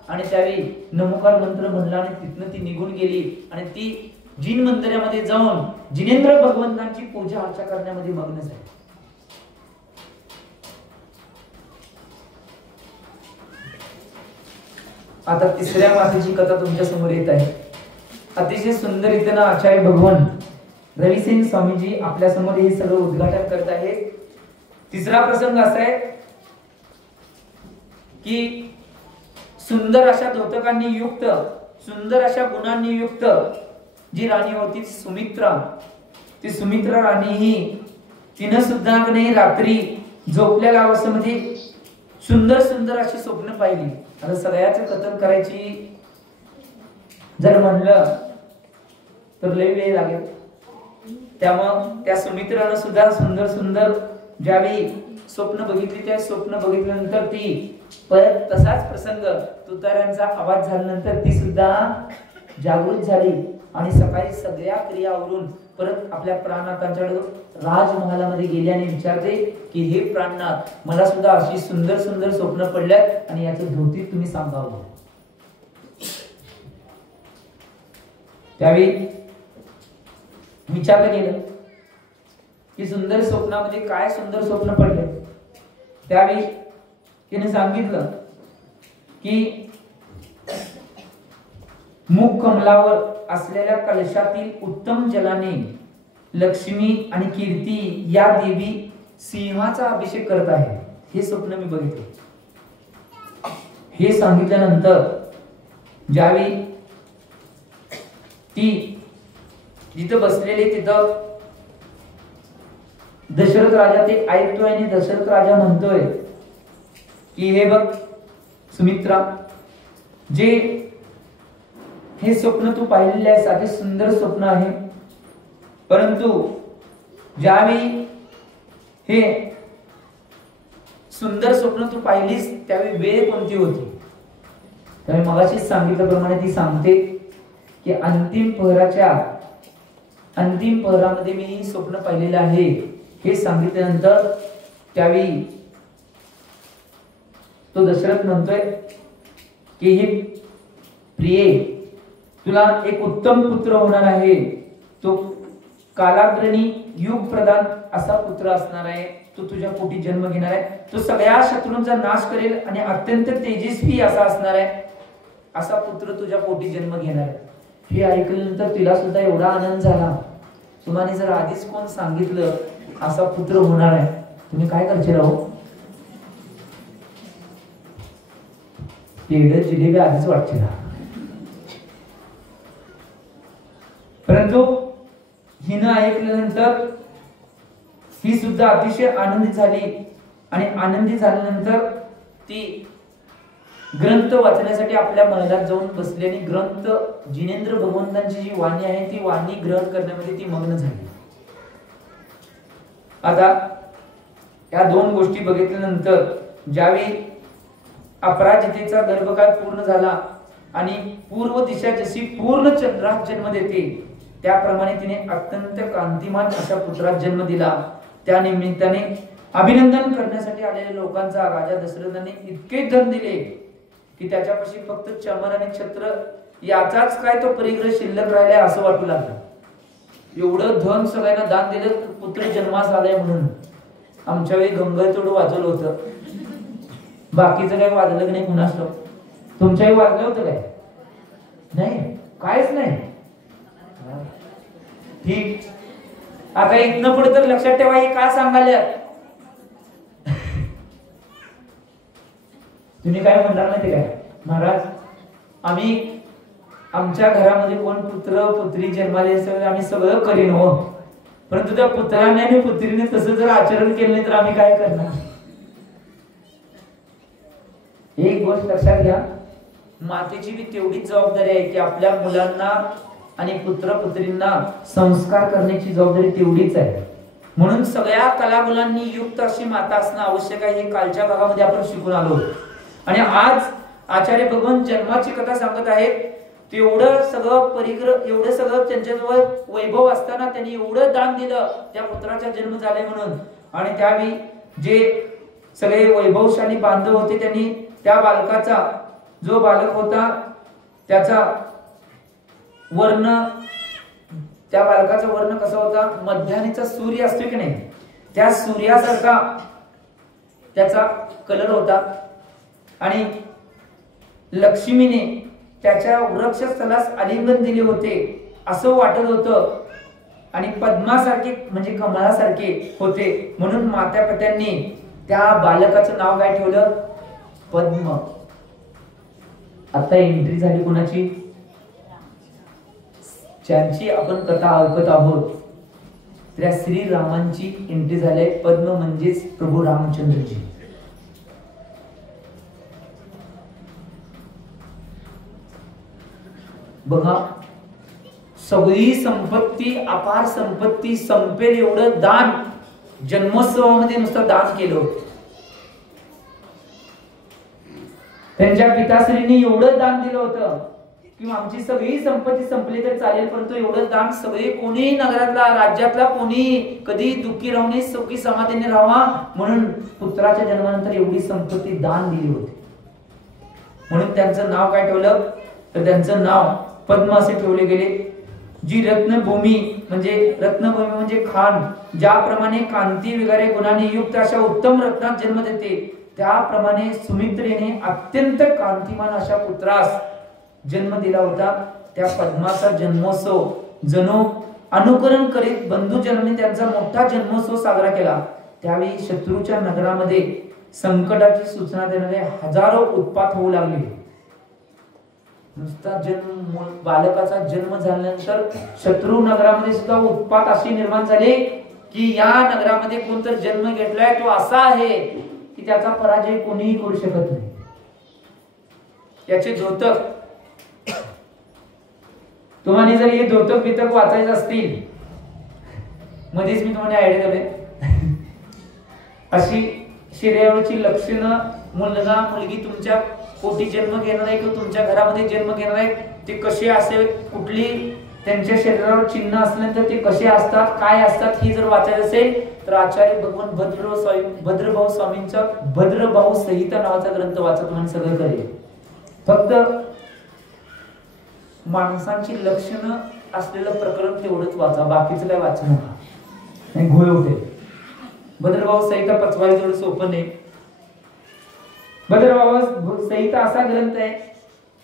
आणि त्यावेळी नमोकार मंत्र म्हणला आणि तिथनं ती निघून गेली. आणि ती जिन मंदिरामध्ये जाऊन जिनेंद्र भगवंतांची पूजा अर्चा करण्यामध्ये मग्न झाली. आता तिसऱ्या मातेची कथा तुमच्या समोर येत आहे. अतिशय सुंदर रीतीने आचार्य भगवान रविसेन स्वामीजी आपल्या समोर हे सगळं उद्घाटन करत आहेत. तिसरा प्रसंग असा आहे की सुंदर अशा धोतकांनी युक्त सुंदर अशा गुणांनी युक्त जी राणी होती सुमित्रा ती सुमित्रा राणी ही तिनं सुद्धा नाही रात्री झोपलेल्या अवस्थेमध्ये सुंदर सुंदर अशी स्वप्न पाहिली. आता सगळ्याच कथन करायची जर म्हणलं तर लय वेळ लागेल. त्यामुळं त्या सुमित्रानं सुद्धा सुंदर सुंदर ज्यावेळी स्वप्न बघितली त्या स्वप्न बघितल्यानंतर ती परत तसाच प्रसंग तुताऱ्यांचा आवाज झाल्यानंतर ती सुद्धा जागृत झाली आणि सकाळी सगळ्या क्रियावरून परत आपल्या प्राणनाथांच्याकडे राजमहालामध्ये गेली आणि विचारते की हे प्राणनाथ, मला सुद्धा अशी सुंदर सुंदर स्वप्न पडल्यात आणि याचं धोती तुम्ही सांगावं. त्यावेळी विचारलं गेलं की सुंदर स्वप्नामध्ये काय सुंदर स्वप्न पडले. त्यावेळी तिने सांगितलं की मुख कमलावर असलेल्या कलशातील उत्तम जलाने लक्ष्मी आणि कीर्ती या देवी सिंहाचा अभिषेक करत आहे. हे स्वप्न मी बघितले. हे सांगितल्यानंतर ज्यावेळी ती जिथं बसलेले तिथं दशरथ राजा ते ऐकतोय आणि दशरथ राजा म्हणतोय की हे बघ सुमित्रा, जे हे स्वप्न तू पाहिलेले आहेस अति सुंदर स्वप्न आहे, परंतु ज्यावेळी हे सुंदर स्वप्न तू पाहिलीस त्यावेळी वेळ कोणती होती. त्यावेळी मगाशीच सांगितल्याप्रमाणे ती सांगते की अंतिम पहरामध्ये मी स्वप्न पाहिलेलं आहे. हे सांगितल्यानंतर त्यावेळी तो दशरथ म्हणतोय की हे प्रिये, तुला एक उत्तम पुत्र होणार आहे. तो कालाग्रणी युग प्रदान असा पुत्र असणार आहे. तो तुझ्या पोटी जन्म घेणार आहे. तो सगळ्या शत्रूंचा नाश करेल आणि अत्यंत तेजस्वी असा असणार आहे. असा पुत्र तुझ्या पोटी जन्म घेणार आहे. हे ऐकल्यानंतर तिला सुद्धा एवढा आनंद झाला. तुम्हाला जर आधीच कोण सांगितलं असा पुत्र होणार आहे, तुम्ही काय करशील हो? पेढ जिलेबी आधीच वाटते ना. परंतु हिनं ऐकल्यानंतर ही सुद्धा अतिशय आनंदित झाली आणि आनंदित झाल्यानंतर ती ग्रंथ वाचण्यासाठी आपल्या महलात जाऊन बसली आणि ग्रंथ जिनेंद्र भगवंतांची जी वाणी आहे ती वाणी ग्रहण करण्यामध्ये ती मग्न झाली. आता या दोन गोष्टी बघितल्यानंतर ज्यावेळी अपराजितेचा गर्भकाळ पूर्ण झाला आणि पूर्व दिशा जशी पूर्ण चंद्रात जन्म देते त्याप्रमाणे तिने अत्यंत कांतिमान अशा पुत्रास जन्म दिला. त्या निमित्ताने अभिनंदन करण्यासाठी आलेल्या लोकांचा राजा दशरथाने इतके धन दिले की त्याच्यापाशी फक्त चमर आणि छत्र याचाच काय तो परिग्रह शिल्लक राहिलाय असं वाटू लागलं. एवढं धन सगळ्यांना दान दिलं पुत्र जन्मास आलाय म्हणून. आमच्या वेळी गंगतोड वाजवलं होतं, बाकीचं काय वाजलं नाही कुणास ठाऊक. तुमच्या वेळी वाजलं होतं काय? नाही, कायच नाही. ठीक, आता इथनं पुढे तर लक्षात ठेवा हे काय सांगायला. तुम्ही काय म्हणणार माहिती काय, महाराज आम्ही आमच्या घरामध्ये कोण पुत्र पुत्री जन्माले आम्ही सगळं करीन हो, परंतु त्या पुत्राने आणि पुत्रीने तसं जर आचरण केलं नाही तर आम्ही काय करणार. एक गोष्ट लक्षात घ्या, मातेची बी तेवढीच जबाबदारी आहे की आपल्या मुलांना आणि पुत्र पुत्रींना संस्कार करण्याची जबाबदारी तेवढीच आहे. म्हणून सगळ्या कलागुणांनी युक्त अशी माता असणं आवश्यक आहे. हे कालच्या भागामध्ये आपण शिकून आलो आणि आज आचार्य भगवान जन्माची कथा सांगत आहेत. तेवढं सगळं परिग्रह, एवढं सगळं त्यांच्याजवळ वैभव असताना त्यांनी एवढं दान दिलं त्या पुत्राचा जन्म झालाय म्हणून. आणि त्यावेळी जे सगळे वैभवशाली बांधव होते त्यांनी त्या बालकाचा, जो बालक होता त्याचा वर्ण, त्या बालकाचा वर्ण कसा होता, मध्यान्हीचा सूर्य असतो की नाही त्या सूर्यासारखा त्याचा कलर होता. आणि लक्ष्मीने त्याच्या वृक्षस्थलास आलिंगन दिले होते असं वाटत होतं आणि पद्मासारखे म्हणजे कमळासारखे होते. म्हणून मातापित्यांनी त्या बालकाचं नाव काय ठेवलं, पद्म. आता एंट्री झाली कोणाची, ज्यांची आपण कथा ऐकत आहोत त्या श्रीरामांची एंट्री झाली. पद्म म्हणजेच प्रभू रामचंद्रजी. बघा, सगळी संपत्ती, अपार संपत्ती संपेल एवढं दान जन्मोत्सवामध्ये नुसतं दान केलं होतं. त्यांच्या पिताश्रींनी एवढं दान दिलं होतं की आमची सगळी संपत्ती संपली तर चालेल, परंतु एवढं दान सगळे, कोणी नगरातला, राज्यातला कोणी कधी दुःखी राहू नये, सुखी समाधानी राहावा म्हणून पुत्राच्या जन्मानंतर एवढी संपत्ती दान दिली होती. म्हणून त्यांचं नाव काय ठेवलं तर त्यांचं नाव पद्म असे ठेवले गेले. जी रत्नभूमी म्हणजे खान, ज्याप्रमाणे कांती वगैरे गुणांनी युक्त अशा उत्तम रत्नात जन्म देते, त्याप्रमाणे सुमित्रेने अत्यंत कांतिमान अशा पुत्रास जन्म दिला होता. त्या पद्माचा जन्मोत्सव जणू अनुकरण करीत बंधुजनांनी त्यांचा मोठा जन्मोत्सव साजरा केला. त्यावेळी शत्रूच्या नगरामध्ये संकटाची सूचना देणारे हजारो उत्पात होऊ लागले. नुसता जन्म, बालकाचा जन्म झाल्यानंतर शत्रू नगरामध्ये सुद्धा उत्पात अशी निर्माण झाले की या नगरामध्ये कोणतर जन्म घेतलाय तो असा आहे की त्याचा पराजय कोणीही करू शकत नाही. याचे द्योतक, तुम्हाला जर हे द्योतक बितक वाचायचे असतील, मध्येच मी तुम्हाला आयडिया दिले, अशी शरीरावरची लक्षणं, मुलगा मुलगी तुमच्या पोटी जन्म घेणार आहे किंवा तुमच्या घरामध्ये जन्म घेणार आहे, ते कसे असेल, कुठली त्यांच्या शरीरावर चिन्ह असल्यानंतर ते कसे असतात, काय असतात, ही जर वाचायचं असेल तर आचार्य भगवान भद्रभाऊ स्वामींचा भद्रभाऊ संहिता नावाचा ग्रंथ वाचा, तुम्हाला सगळं कळेल. फक्त माणसांची लक्षणं असलेलं प्रकरण तेवढंच वाचा, बाकीचं काय वाचू नका, नाही घोळ होते. भद्रभाऊ संहिता पचवायला थोडं सोपं नाही. भद्रभाऊ संहिता असा ग्रंथ आहे,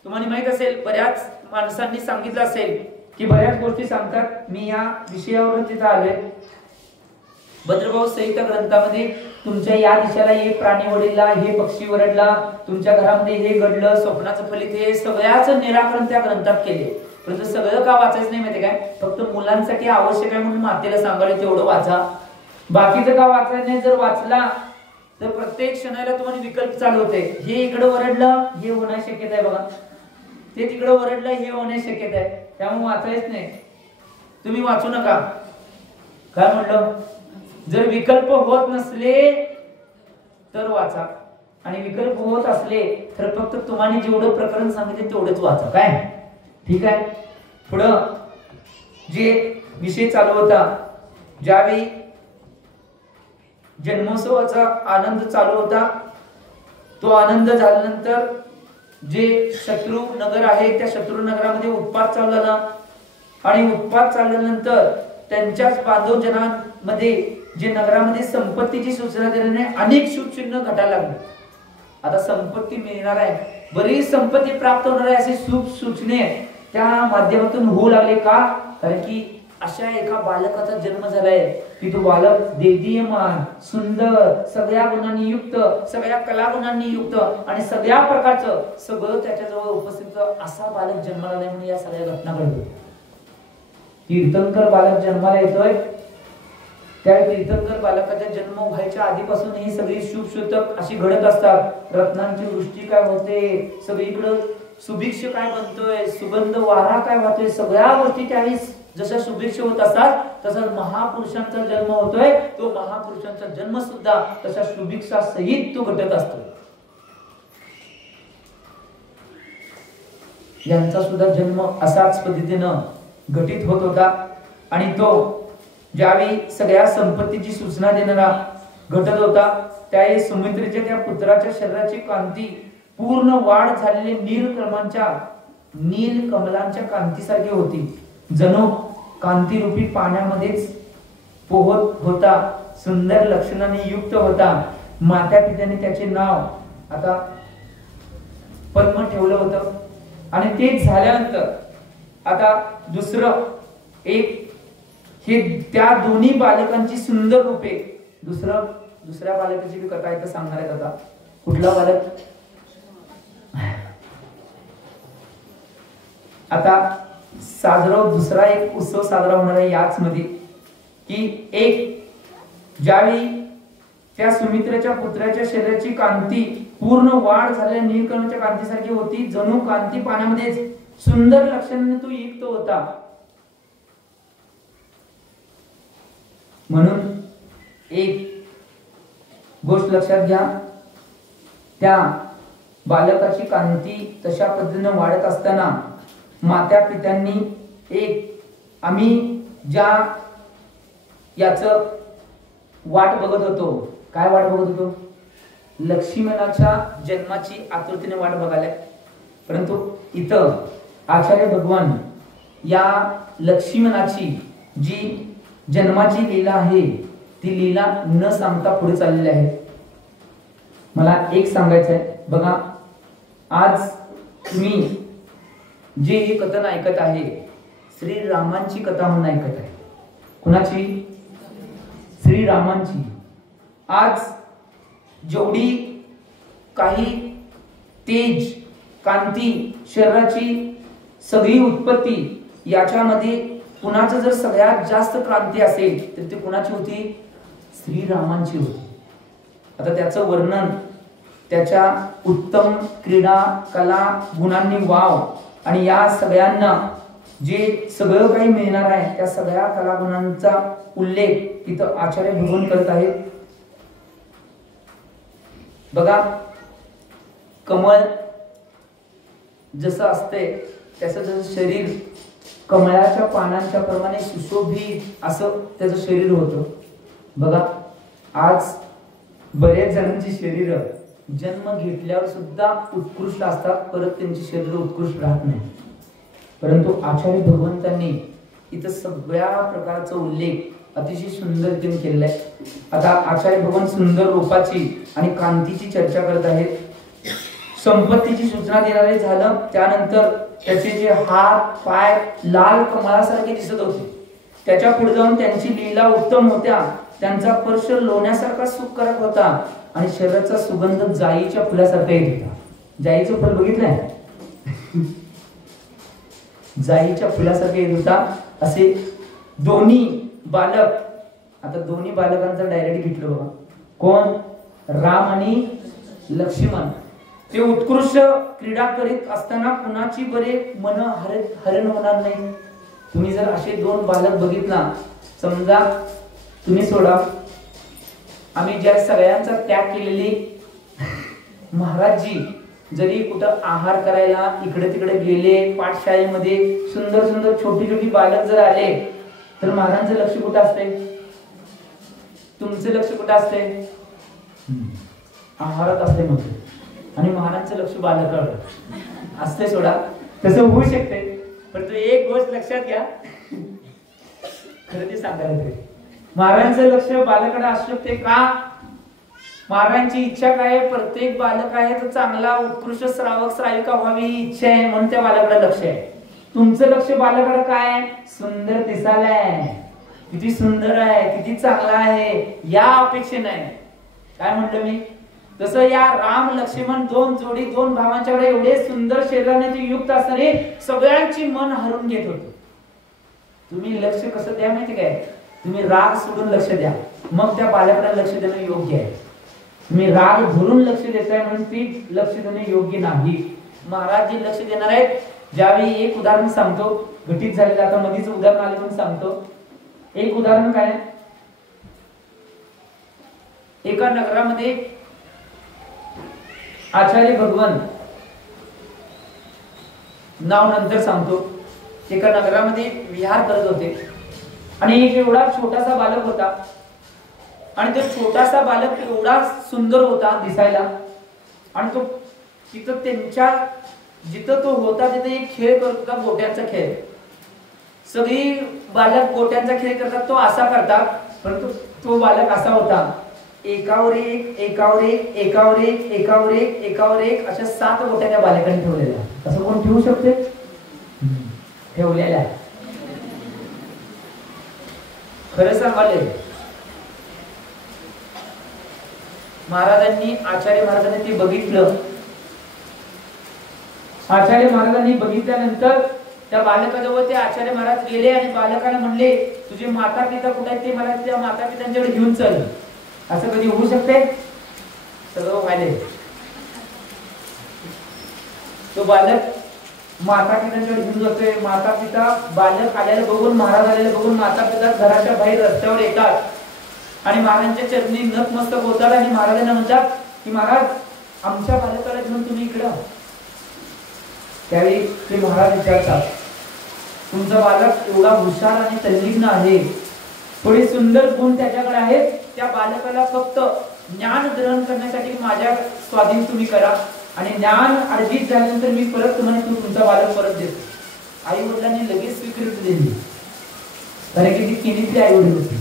तुम्हाला माहित असेल, बऱ्याच माणसांनी सांगितलं असेल की बऱ्याच गोष्टी सांगतात. मी या विषयावरून तिथं आलोय. भद्रभाऊ संहिता ग्रंथामध्ये तुमच्या या दिशेला हे प्राणी वडिला, हे पक्षी वरडला, तुमच्या घरामध्ये हे घडलं, स्वप्नाचं फलित, हे सगळ्याचं निराकरण त्या ग्रंथात केले. परंतु सगळं का वाचायचं नाही माहिती काय, फक्त मुलांसाठी आवश्यक आहे म्हणून मातेला सांगायला तेवढं वाचा. बाकीचं का वाचायचं नाही. जर वाचला तर प्रत्येक क्षणाला तुम्हाला विकल्प चालू होते. हे इकडे वरडलं, हे होण्याची शक्यता आहे बघा, ते तिकडे वरडलं, हे होण्याची शक्यता आहे. त्यामुळे वाचायच नाही. तुम्ही वाचू नका. काय म्हणलं, जर विकल्प होत नसले तर वाचा, आणि विकल्प होत असले तर फक्त तुम्हाला जेवढं प्रकरण सांगितले तेवढंच वाचा. काय ठीक आहे. पुढं जे विषय चालू होता, ज्यावेळी जन्मोत्सवाचा आनंद चालू होता, तो आनंद झाल्यानंतर जे शत्रू नगर आहे त्या शत्रू नगरामध्ये उत्पात चालू झाला, आणि उत्पात चालल्यानंतर त्यांच्याच बांधवजनांमध्ये जे नगरामध्ये संपत्तीची सूचना देण्याने अनेक शुभचिन्ह घटायला लागले. आता संपत्ती मिळणार आहे, बरीच संपत्ती प्राप्त होणार आहे, असे शुभ सूचने त्या माध्यमातून होऊ लागले. का, कारण की अशा एका बालकाचा जन्म झालाय की तो बालक देदीयमान, सुंदर, सगळ्या गुणांनी युक्त, सगळ्या कलागुणांनी युक्त आणि सगळ्या प्रकारचं सगळं त्याच्याजवळ उपस्थित असा बालक जन्माला नाही म्हणून या सगळ्या घटना घडतात. तीर्थंकर बालक जन्माला येतोय, त्या तीर्थंकर बालकाचा जन्म व्हायच्या आधीपासून ही सगळी शुभसूतक अशी घडत असतात. रत्नांची वृष्टी काय होते, सगळीकडे सुभिक्ष काय बनतोय, सुगंध वारा काय वाहतोय, सगळ्या गोष्टी त्यावेळी जशा शुभेच्छ होत असतात तसा महापुरुषांचा जन्म होतोय. तो महापुरुषांचा जन्म सुद्धा तशा शुभेच्छा सहित तो घटत असतो. यांचा सुद्धा जन्म असाच पद्धतीनं घटित होत होता. आणि तो ज्यावेळी सगळ्या संपत्तीची सूचना देणारा घटत होता, त्यावेळी सुमित्रेच्या त्या पुत्राच्या शरीराची कांती पूर्ण वाढ झालेले नील कमलांच्या कांतीसारखी होती. जणू कांतीरूपी पाण्यामध्येच पोहत होता, सुंदर लक्षणाने युक्त होता. माता पित्याने त्याचे नाव आता पद्म ठेवलं होतं. आणि ते झाल्यानंतर आता दुसरं एक, हे त्या दोन्ही बालकांची सुंदर रूपे, दुसऱ्या बालकाची भी कथा इथं सांगणार आहेत. आता कुठला बालक, आता साजरा दुसरा एक उत्सव साजरा होणार आहे याच मध्ये की एक ज्यावेळी त्या सुमित्रेच्या पुत्राच्या शरीराची कांती पूर्ण वाढ झालेल्या नीलकंठाच्या कांतीसारखी होती, जणू कांती पाण्यामध्येच सुंदर लक्षणाने तो युक्त होता. म्हणून एक गोष्ट लक्षात घ्या, त्या बालकाची कांती तशा पद्धतीने वाढत असताना माता पित्यांनी एक आम्ही ज्या याच वाट बघत होतो, काय वाट बघत होतो? लक्ष्मणाच्या जन्माची आतुरतेने वाट बघायला. परंतु इथं आचार्य भगवान या लक्ष्मणाची जी जन्माची लीला आहे ती लीला न सांगता पुढे चाललेली आहे. मला एक सांगायचं आहे बघा, आज तुम्ही जे हे कथन ऐकत आहे श्रीरामांची कथा म्हणून ऐकत आहे. कुणाची? श्रीरामांची. आज जेवढी काही तेज कांती शरीराची सगळी उत्पत्ती याच्यामध्ये कुणाचं जर सगळ्यात जास्त क्रांती असेल तर ती कुणाची होती? श्रीरामांची होती. आता त्याचं वर्णन त्याच्या उत्तम क्रीडा कला गुणांनी वाव आणि या सगळ्यांना जे सगळं काही मिळणार आहे त्या सगळ्या कला गुणांचा उल्लेख इथं आचार्य भगवान करत आहेत. बघा, कमळ जसं असते त्याचं जसं शरीर कमळाच्या पानांच्या प्रमाणे सुशोभित असं त्याचं शरीर होतं. बघा, आज बरेच जणांची शरीर जन्म घेतल्यावर सुद्धा उत्कृष्ट असतात, परत त्यांची शरीर उत्कृष्ट राहत नाही. परंतु आचार्य भगवंतांनी इथं सगळ्या प्रकारचा उल्लेख अतिशय सुंदर केलेला आहे. आता आचार्य भगवान सुंदर रूपाची आणि कांतीची चर्चा करत आहेत. संपत्तीची सूचना देणारे झालं, त्यानंतर त्याचे जे हात पाय लाल कमळासारखे दिसत होते, त्याच्या पुढे जाऊन त्यांची लीला उत्तम होत्या, त्यांचा स्पर्श लोण्यासारखा सुखकारक होता आणि शरीराचा सुगंध जाईच्या फुलासारखा येत होता. जाईचं फुल बघितलंय? जाईच्या फुलासारखा येत होता. असे दोन्ही बालक, आता दोन्ही बालकांचा डायरेक्ट घेतलं बघा, कोण? राम आणि लक्ष्मण. ते उत्कृष्ट क्रीडा करीत असताना कुणाची बरे मन हरण होणार नाही. तुम्ही जर असे दोन बालक बघितला, समजा तुम्ही सोडा, आम्ही ज्या सगळ्यांचा त्याग केलेली महाराजजी जरी कुठं आहार करायला इकडे तिकडे गेले, पाठशाळेमध्ये सुंदर सुंदर छोटी छोटी बालक जर आले तर महाराजांचं लक्ष कुठं असते? तुमचं लक्ष कुठं असते? आहारात असते मग, आणि महाराजांचं लक्ष बालकावर असते. सोडा, तसं होऊ शकते, पण तू एक गोष्ट लक्षात घ्या, खरं ते सांगायला तरी महाराजांचं लक्ष बालकाकडे असू शकते का? महाराजांची इच्छा काय आहे? प्रत्येक बालक आहे तर चांगला उत्कृष्ट श्रावक श्राविका व्हावी ही इच्छा आहे, म्हणून त्या बालकाकडे लक्ष आहे. तुमचं लक्ष बालकाकडे काय आहे? सुंदर दिसायलाय, किती सुंदर आहे, किती चांगला आहे, या अपेक्षेने आहे. काय म्हटलं मी? तसं या राम लक्ष्मण दोन जोडी, दोन भावांच्याकडे एवढे सुंदर शरीराने ते युक्त असणारे सगळ्यांची मन हरून घेत होते. तुम्ही लक्ष कसं द्या माहिती काय? तुम्ही राग सोडून लक्ष द्या, मग त्या बालकाला लक्ष देणं योग्य आहे. तुम्ही राग धरून लक्ष देताय म्हणून ती लक्ष देणं योग्य नाही. महाराज जे लक्ष देणार आहेत, ज्यावेळी एक उदाहरण सांगतो घटित झालेलं, आता मधीच उदाहरण आले म्हणून सांगतो. एक उदाहरण काय, एका नगरामध्ये आचार्य भगवान, नाव नंतर सांगतो, एका नगरामध्ये विहार करत होते आणि एक एवढा छोटासा बालक होता आणि तो छोटासा बालक एवढा सुंदर होता दिसायला, आणि तो तिथं त्यांच्या जिथं तो होता तिथे एक खेळ करत होता, गोट्यांचा खेळ. सगळी बालक गोट्यांचा खेळ करतात, तो असा करतात, परंतु तो बालक असा होता, एकावर एक एकावर एक एकावर एक एकावर एक एकावर एक अशा 7 गोट्या त्या बालकांनी ठेवलेल्या. असं कोण ठेवू शकते? ठेवलेल्या. खरं सांगाले, महाराजांनी, आचार्य महाराजांनी ते बघितलं. आचार्य महाराजांनी बघितल्यानंतर त्या बालकाजवळ ते आचार्य महाराज गेले आणि बालकाला म्हणले, तुझे माता पिता कुठे आहेत ते मला त्या माता पित्यांच्याकडे घेऊन चल. असं कधी होऊ शकते? सगळं व्हायले. तो बालक माता पित्यांच्याकडे घेऊन जातोय. माता पिता बालक आलेलं बघून, महाराज आलेलं बघून माता पिता घराच्या बाहेर रस्त्यावर येतात आणि महाराजांच्या चरणी नतमस्तक होतात आणि महाराजांना म्हणतात की महाराज, आमच्या बालकाला घेऊन तुम्ही इकडं. त्यावेळी ते महाराज विचारतात, तुमचा बालक एवढा हुशार आणि तल्लीन आहे, थोडे सुंदर गुण त्याच्याकडे आहेत, त्या बालकाला फक्त ज्ञान ग्रहण करण्यासाठी माझ्या स्वाधीन तुम्ही करा आणि ज्ञान अर्जित झाल्यानंतर मी परत तुम्हाला तुमचा बालक परत देतो. आई वडिलांनी लगेच स्वीकृती दिली, कारण की ती किनीतली आई वडील होती.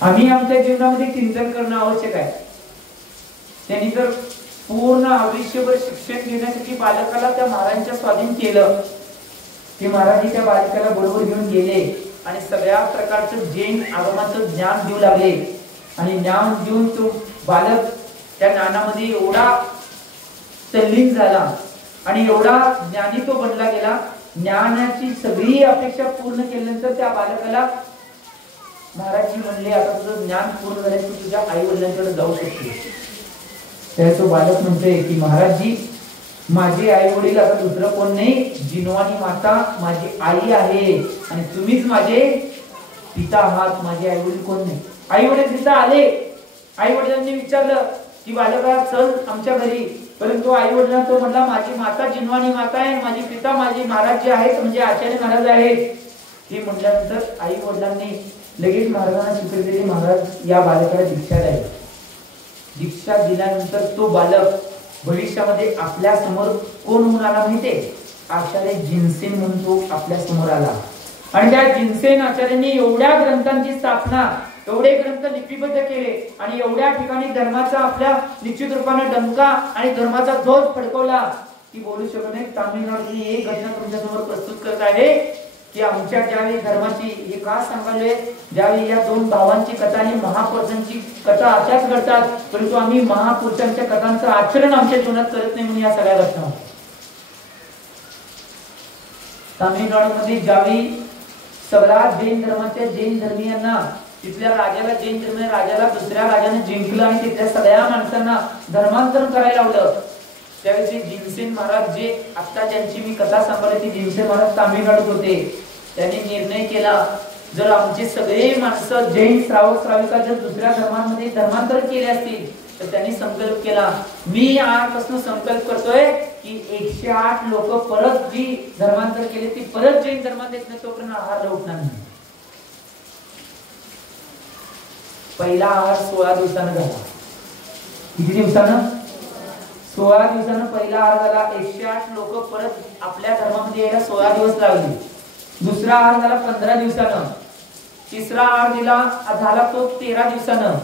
आम्ही आमच्या जीवनामध्ये चिंतन करणं आवश्यक आहे. त्यांनी जर पूर्ण आयुष्यभर शिक्षण घेण्यासाठी बालकाला त्या महाराजांच्या स्वाधीन केलं, की महाराज त्या बालकाला बरोबर घेऊन गेले आणि सगळ्या प्रकारचं जैन आगमाचं ज्ञान देऊ लागले आणि ज्ञान देऊन तो बालक त्या ज्ञानामध्ये एवढा तल्लीन झाला आणि एवढा ज्ञानी तो बनला गेला. ज्ञानाची सगळी अपेक्षा पूर्ण केल्यानंतर त्या बालकाला महाराजजी म्हणले, आता तुझं ज्ञान पूर्ण झाले, तू तुझ्या आई वडिलांकडे जाऊ शकते. तेव्हा तो बालक म्हणतोय की महाराजजी, माझे आई वडील आता दुसरं कोण नाही, जिनवानी माता माझी आई आहे आणि तुम्हीच माझे पिता आहात. माझे आई वडील कोण नाही. आई वडील तिथं आले. आई वडिलांनी विचारलं की बालका चल आमच्या घरी, परंतु आई वडिलांना तो म्हणला, माझी माता जिनवानी माता आहे, माझे पिता माझे महाराज जे आहेत म्हणजे आचार्य महाराज आहेत. हे म्हटल्यानंतर आई वडिलांनी लगेच महाराजांना स्वीकृती दिली. महाराज या बालकाला दीक्षा द्यावी. दीक्षा दिल्यानंतर तो बालक भविष्यामध्ये आपल्या समोर कोण म्हणून आला माहितीये? आचार्य जिनसेन म्हणून तो आपल्या समोर आला. आणि त्या जिनसेन आचार्यांनी एवढ्या ग्रंथांची स्थापना, एवढे ग्रंथ लिपिबद्ध केले आणि एवढ्या ठिकाणी धर्माचा आपल्या निश्चित रूपाने डंका आणि धर्माचा ध्वज फडकवला की बोलू शकत नाही. तामिळनाडूची एक घटना तुमच्या समोर प्रस्तुत करत आहे की आमच्या ज्यावेळी धर्माची हे का सांगायले, ज्यावेळी या दोन भावांची कथा आणि महापुरुषांची कथा अशाच घडतात, परंतु आम्ही महापुरुषांच्या कथांचं आचरण आमच्या जीवनात करत नाही म्हणून या सगळ्या घटना. तामिळनाडूमध्ये ज्यावेळी सगळ्या जैन धर्माच्या जैन धर्मीयांना, तिथल्या राजाला जैन धर्मीय राजाला दुसऱ्या राजाने जिंकलं आणि तिथल्या सगळ्या माणसांना धर्मांतरण करायला लावलं, त्यावेळी ते जिनसेन महाराज जे आता ज्यांची मी कथा सांभाळली ती जिनसेन महाराज तामिळनाडूत होते. त्यांनी निर्णय केला, जर आमचे सगळे माणसं जैन श्रावक श्राविका जर दुसऱ्या धर्मांमध्ये धर्मांतरण केले असतील तर त्यांनी संकल्प केला, मी आजपासून संकल्प करतोय की 108 लोक परत जी धर्मांतर केले ती परत जैन धर्मात येत नाही तोपर्यंत आहार उठणार नाही. पहिला आहार 16 दिवसानं झाला. किती दिवसानं? 16 दिवसानं पहिला आहार झाला. 108 लोक परत आपल्या धर्मामध्ये यायला 16 दिवस लागले. दुसरा आहार झाला 15 दिवसानं. तिसरा आहार झाला तो 13 दिवसानं.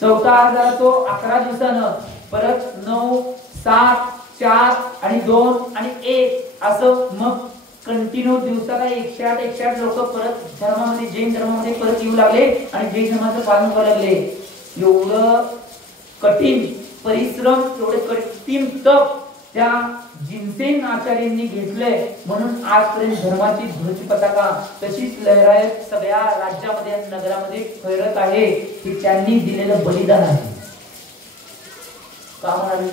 चौथा आहार झाला तो 11 दिवसानं. परत 9, 7, 4 आणि 2 आणि 1 असं मग कंटिन्यू दिवसाला 108 लोक परत धर्मामध्ये जैन धर्मामध्ये परत येऊ लागले आणि जैन धर्माचं पालन करायला लागले. एवढं कठीण परिश्रम, एवढे कठीण तप त्या जिनसेन आचार्यांनी घेतलंय म्हणून आजपर्यंत धर्माची ध्वज पताका तशीच लहरायत सगळ्या राज्यामध्ये नगरामध्ये फैरत आहे की त्यांनी दिलेलं बलिदान आहे. का म्हणाले?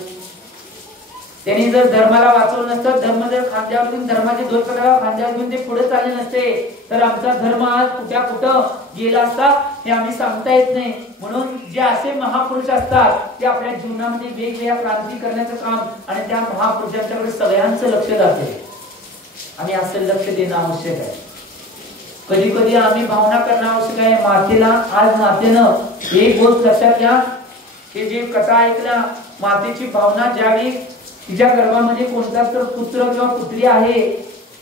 त्यांनी जर धर्माला वाचवलं नसतं, धर्म जर खांद्यावर घेऊन धर्माचे ध्वज पताका खांद्यावर घेऊन ते पुढे चालले नसते तर आमचा धर्म आज कुठं गेला असता हे आम्ही सांगता येत नाही. म्हणून जे असे महापुरुष असतात ते आपल्या जीवनामध्ये वेगवेगळ्या क्रांती करण्याचं काम आणि त्या महापुरुषांच्याकडे सगळ्यांचं लक्ष जाते आणि असं लक्ष देणं आवश्यक आहे. कधी कधी आम्ही भावना करणं आवश्यक आहे. मातेला आज मातेनं एक गोष्ट लक्षात घ्या, हे जे कथा ऐकल्या, मातेची भावना ज्यावेळी तिच्या गर्भामध्ये कोणता तर पुत्र किंवा पुत्री आहे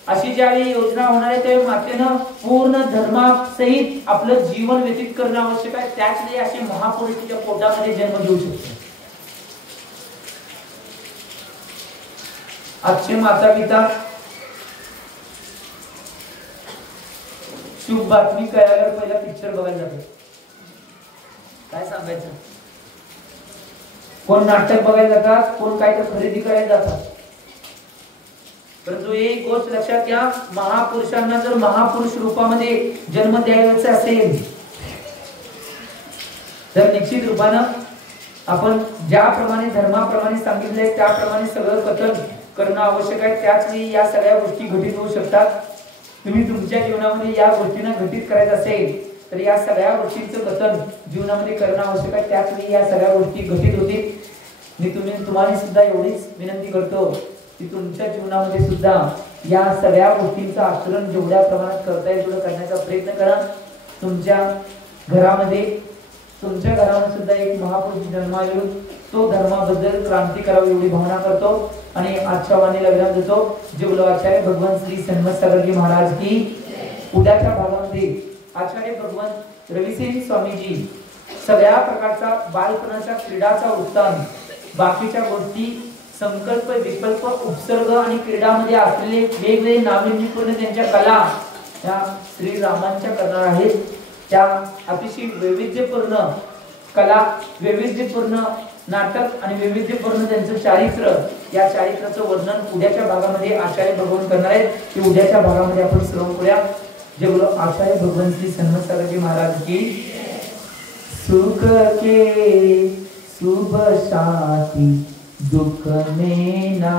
अशी ज्यावेळी योजना होणार आहे त्यावेळी मातेनं पूर्ण धर्मासहित आपलं जीवन व्यतीत करणं आवश्यक आहे. त्याच वेळी असे महापुरुष तिच्या पोटामध्ये जन्म घेऊ शकतो. आजचे माता पिता शुभ बातमी कळल्यावर पहिला पिक्चर बघायला जातात. काय सांगायचं? कोण नाटक बघायला जातात, कोण काय तर खरेदी करायला जातात. परंतु एक गोष्ट लक्षात घ्या, महापुरुषांना जर महापुरुष रूपामध्ये जन्म द्यायचा असेल तर निश्चित रूपानं आपण ज्याप्रमाणे धर्माप्रमाणे सांगितले त्याप्रमाणे सगळं कथन करणं आवश्यक आहे. त्याच वेळी या सगळ्या गोष्टी घटित होऊ शकतात. तुम्ही तुमच्या जीवनामध्ये या गोष्टींना घटित करायचं असेल तर या सगळ्या गोष्टींचं कथन जीवनामध्ये करणं आवश्यक आहे. त्याच वेळी या सगळ्या गोष्टी घटित होतील. मी तुम्हाला सुद्धा एवढीच विनंती करतो की तुमच्या जीवनामध्ये सुद्धा या सगळ्या गोष्टींचं आचरण जेवढ्या प्रमाणात करता येईल तेवढं करण्याचा प्रयत्न करा. तुमच्या घरामध्ये सुद्धा एक महापुरुष जन्माला येऊन तो धर्माबद्दल क्रांती करावी एवढी भावना करतो आणि आजच्या वाणीला विराम देतो. जे बोलो आचार्य भगवान श्री सन्मत सागरजी महाराज की. उद्याच्या भागामध्ये आचार्य भगवान रविसेन स्वामीजी सगळ्या प्रकारचा बालपणाचा क्रीडाचा वृत्तांत, बाकीच्या गोष्टी, संकल्प, विकल्प, उपसर्ग आणि क्रीडामध्ये असलेले वेगवेगळे नाविन्यपूर्ण त्यांच्या कला त्या श्रीरामांच्या करणार आहेत. त्या अतिशय वैविध्यपूर्ण कला, वैविध्यपूर्ण नाटक आणि वैविध्यपूर्ण त्यांचं चारित्र्य, या चारित्र्याचं वर्णन उद्याच्या भागामध्ये आचार्य भगवान करणार आहेत. ते उद्याच्या भागामध्ये आपण श्रवण करूया. जे बोलो आचार्य भगवान श्री सन्मत सागरजी महाराज की. सुख के शुभ साथी दुख में ना